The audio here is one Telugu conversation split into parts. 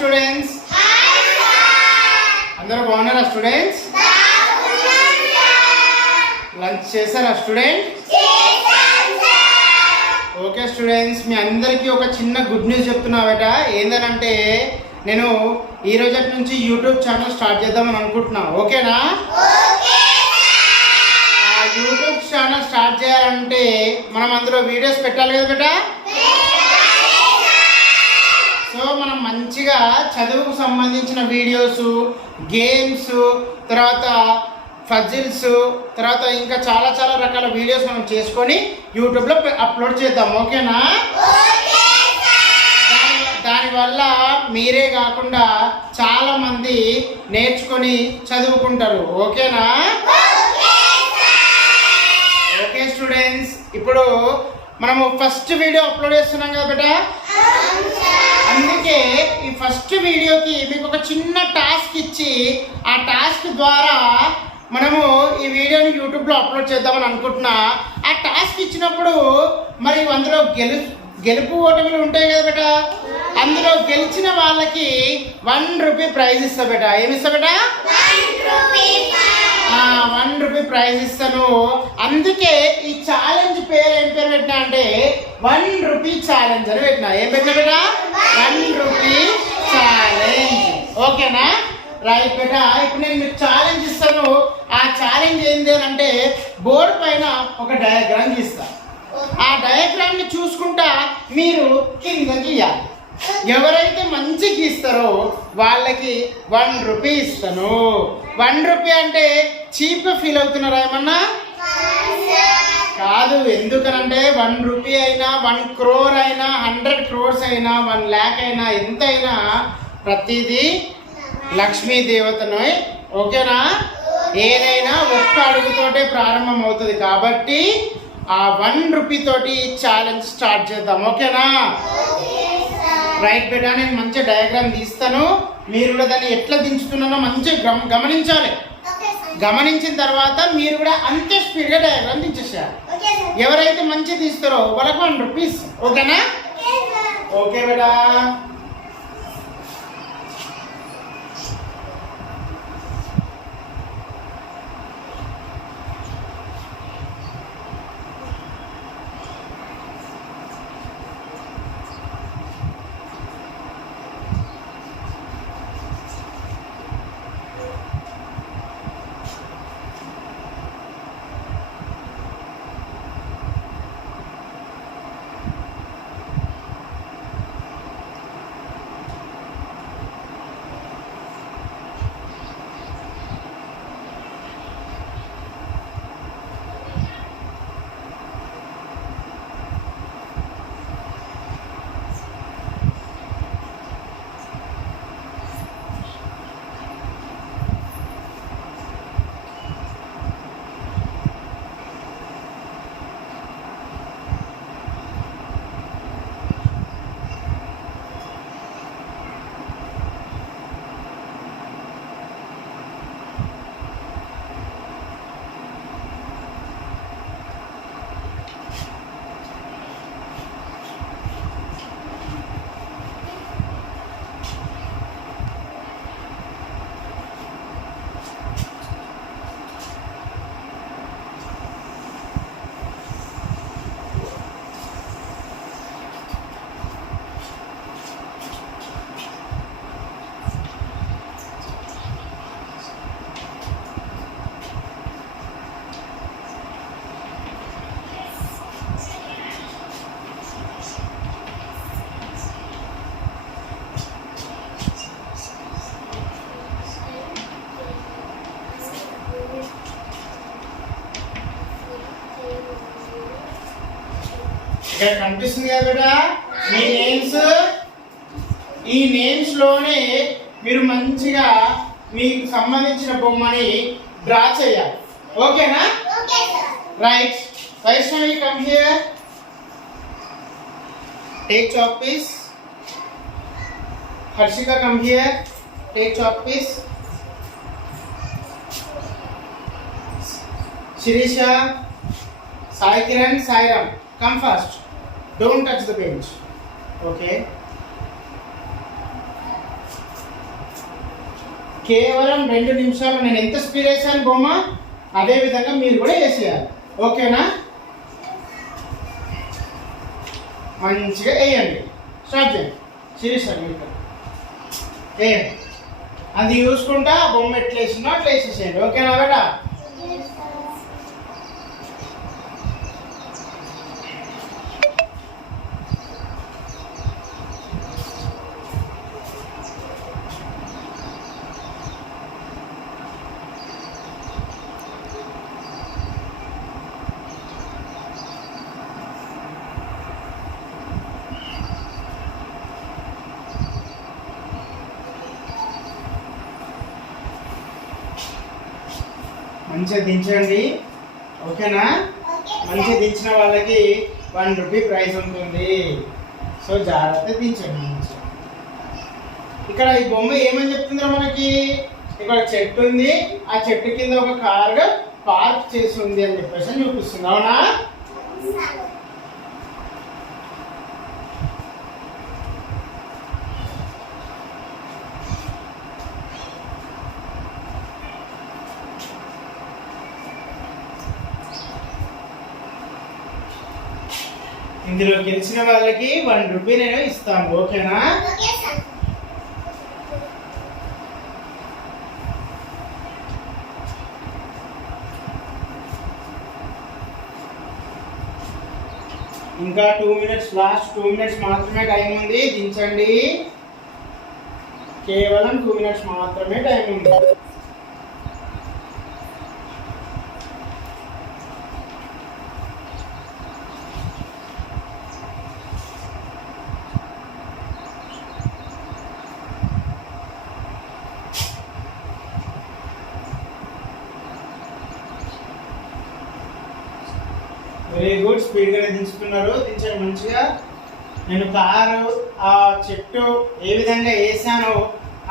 స్టూడెంట్స్. అందరూ బాగున్నారా స్టూడెంట్స్? లంచ్ చేశారా స్టూడెంట్? ఓకే స్టూడెంట్స్, మీ అందరికీ ఒక చిన్న గుడ్ న్యూస్ చెప్తున్నా బేట. ఏంటంటే నేను ఈ రోజు నుంచి యూట్యూబ్ ఛానల్ స్టార్ట్ చేద్దామని అనుకుంటున్నా. ఓకేనా? ఆ యూట్యూబ్ ఛానల్ స్టార్ట్ చేయాలంటే మనం అందులో వీడియోస్ పెట్టాలి కదా బేట. సో మనం మంచిగా చదువుకు సంబంధించిన వీడియోస్, గేమ్స్, తర్వాత ఫజిల్స్, తర్వాత ఇంకా చాలా చాలా రకాల వీడియోస్ మనం చేసుకొని యూట్యూబ్లో అప్లోడ్ చేద్దాం. ఓకేనా? దానివల్ల మీరే కాకుండా చాలా మంది నేర్చుకొని చదువుకుంటారు. ఓకేనా? ఓకే స్టూడెంట్స్, ఇప్పుడు మనము ఫస్ట్ వీడియో అప్లోడ్ చేస్తున్నాం కదా బేట. అందుకే ఈ ఫస్ట్ వీడియోకి మీకు ఒక చిన్న టాస్క్ ఇచ్చి ఆ టాస్క్ ద్వారా మనము ఈ వీడియోని యూట్యూబ్లో అప్లోడ్ చేద్దామని అనుకుంటున్నా. ఆ టాస్క్ ఇచ్చినప్పుడు మరి అందులో గెలుపు ఓటములు ఉంటాయి కదా బేట. అందులో గెలిచిన వాళ్ళకి 1 రూపీ ప్రైజ్ ఇస్తా బేట. ఏమి ఇస్తా బేట? 1 రూపీ ప్రైజ్ ఇస్తాను. అందుకే ఈ ఛాలెంజ్ పేరు ఏం పేరు పెట్టినా అంటే 1 రూపీ ఛాలెంజ్ అని పెట్టినా. ఏం పెట్టినా బేట? 1 రూపీ ఛాలెంజ్. ఓకేనా? రైట్ బేట. ఇప్పుడు నేను మీకు ఛాలెంజ్ ఇస్తాను. ఆ ఛాలెంజ్ ఏంటి అని అంటే బోర్డు పైన ఒక డయాగ్రామ్ గీస్తా. ఆ డయాగ్రామ్ ని చూసుకుంటా మీరు కింద గీయాలి. ఎవరైతే మంచి గీస్తారో వాళ్ళకి 1 రూపీ ఇస్తాను. 1 రూపీ అంటే చీప్ గా ఫీల్ అవుతున్నారా ఏమన్నా? కాదు. ఎందుకనంటే 1 రూపీ అయినా 1 crore అయినా 100 crores అయినా 1 lakh అయినా ఎంతైనా ప్రతిదీ లక్ష్మీ దేవతను. ఓకేనా? ఏదైనా ఒక్క అడుగుతోటే ప్రారంభం అవుతుంది. కాబట్టి ఆ 1 రూపీ తోటి ఛాలెంజ్ స్టార్ట్ చేద్దాం. ఓకేనా? రైట్ బేటా. నేను మంచి డయాగ్రామ్ తీస్తాను. మీరు కూడా దాన్ని ఎట్లా దించుతున్నానో మంచిగా గమనించాలి. గమనించిన తర్వాత మీరు కూడా అంతే స్పీడ్గా డయాగ్రామ్ దించేసారు. ఎవరైతే మంచి తీస్తారో వాళ్ళకి 1 రూపీస్. ఓకేనా? ఓకే బేటా. ఇక్కడ కనిపిస్తుంది కదా బేటా మీ నేమ్స్. ఈ నేమ్స్ లోనే మీరు మంచిగా మీకు సంబంధించిన బొమ్మని డ్రా చేయాలి. ఓకేనా? Right. Vaishnavi come here. Take chalk piece. Harshika come here. Take chalk piece. Shirisha, Sai Kiran, Sairam, come first. Don't touch the bench. Okay. కేవలం 2 నిమిషాలు నేను ఎంత స్పీడ్ వేసాను బొమ్మ అదే విధంగా మీరు కూడా వేసేయాలి. ఓకేనా? మంచిగా వేయండి. స్టార్ట్ చేయండి. సిరీస్ అండి వేయండి. అది చూసుకుంటా బొమ్మ ఎట్లా వేసిందో అట్లా వేసేసేయండి. ఓకేనా బేటా? మంచిగా దించండి. ఓకేనా? మంచిగా దించిన వాళ్ళకి 1 రూపీ ప్రైజ్ ఉంటుంది. సో జాగ్రత్త దించండి. మంచిగా ఇక్కడ ఈ బొమ్మ ఏమని చెప్తుందో మనకి, ఇక్కడ చెట్టు ఉంది, ఆ చెట్టు కింద ఒక కారుగా పార్క్ చేసి ఉంది అని చెప్పేసి చూపిస్తుంది. అవునా? ఇందులో గెలిచిన వాళ్ళకి 1 రూపీ నేను ఇస్తాను. ఓకేనా? ఇంకా 2 మినిట్స్, లాస్ట్ 2 మినిట్స్ మాత్రమే టైం ఉంది. దించండి. కేవలం 2 మినిట్స్ మాత్రమే టైం ఉంది. Very good. స్పీడ్గానే దించుతున్నారు. దించండి మంచిగా. నేను కారు, ఆ చెట్టు ఏ విధంగా వేసానో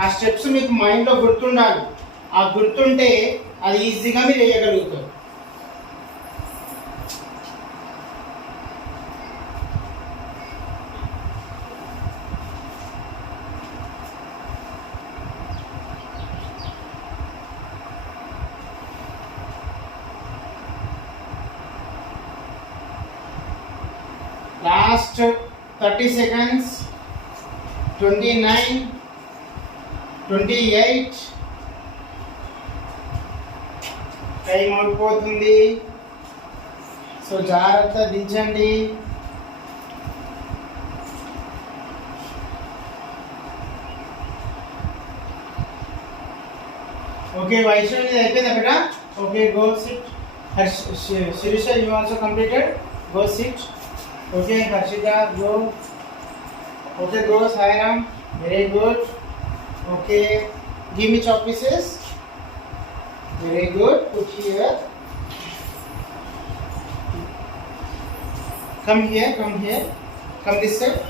ఆ స్టెప్స్ మీకు మైండ్లో గుర్తుండాలి. ఆ గుర్తుంటే అది ఈజీగా మీరు వేయగలుగుతారు. Last 30 seconds. 29, 28. టైం అయిపోతుంది. సో జాగ్రత్త దించండి. ఓకే వైష్ణవి అయిపోయింది అక్కడ. Okay go sit. Shirisha you also completed. Go sit. Okay, Harshita, go. Okay, go, Sairam. Very good. Okay, give me chalk pieces. Very good. Put here. Come here, come here. Come this side.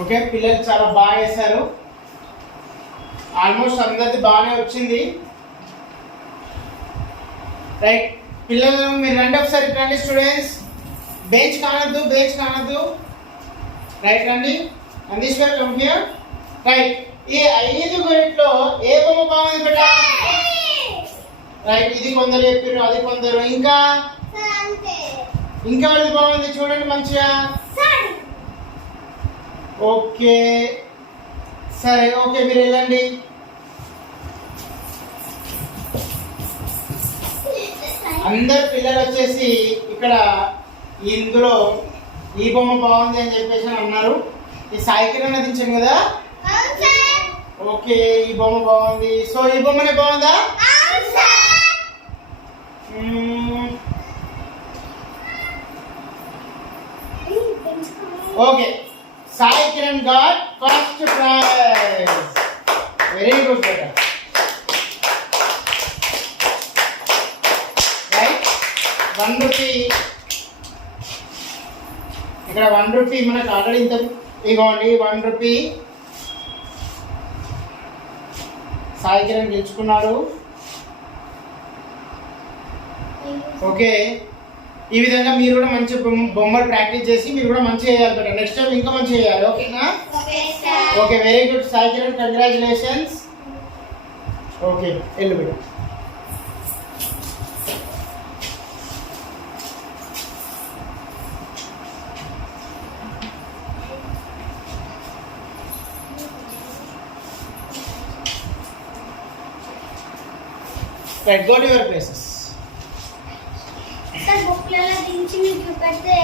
Okay, పిల్లలు చాలా బాగా చేశారు. ఆల్మోస్ట్ అందరిది బాగానే వచ్చింది. రైట్ పిల్లలు మీరు రండి ఒకసారి. రండి స్టూడెంట్స్. బెంచ్ కానద్దు, బెంచ్ కానద్దు. రైట్ రండి. అందిశ్వర్ కమ్ హియర్. రైట్. ఈ 5 గొరిట్లో ఏ బొమ్మ బాగుంది బేటా? రైట్. ఇది కొందరు చెప్పారు, అది కొందరు. ఇంకా ఇంకా అది బాగుంది చూడండి మంచిగా. ఓకే సరే. ఓకే మీరు వెళ్ళండి. అందరు పిల్లలు వచ్చేసి ఇక్కడ ఇందులో ఈ బొమ్మ బాగుంది అని చెప్పేసి అన్నారు. ఈ సాయి కిరణ్ దించాను కదా. ఓకే ఈ బొమ్మ బాగుంది. సో ఈ బొమ్మనే బాగుందా? Okay Sai Kiran got first prize. Very good బేటా. రైట్. 1 రూపీ. ఇక్కడ 1 రూపీ మనకు ఆల్రెడీ ఇంత ఇవ్వండి. 1 రూపీ సాయి కిరణ్ గెలుచుకున్నాడు. ఓకే ఈ విధంగా మీరు కూడా మంచి బొమ్మలు ప్రాక్టీస్ చేసి మీరు కూడా మంచిగా చేయాలి. నెక్స్ట్ టైం ఇంకా మంచిగా చేయాలి. ఓకేనా? Okay very good Sai Kiran congratulations okay వెళ్ళు బిడ్డ right go to your places sir బుక్లలో దించి మీకు పెడితే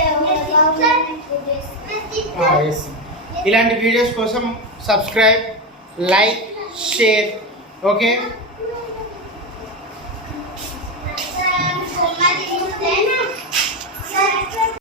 ఇలాంటి వీడియోస్ కోసం సబ్స్క్రైబ్ లైక్ షేర్ ఓకే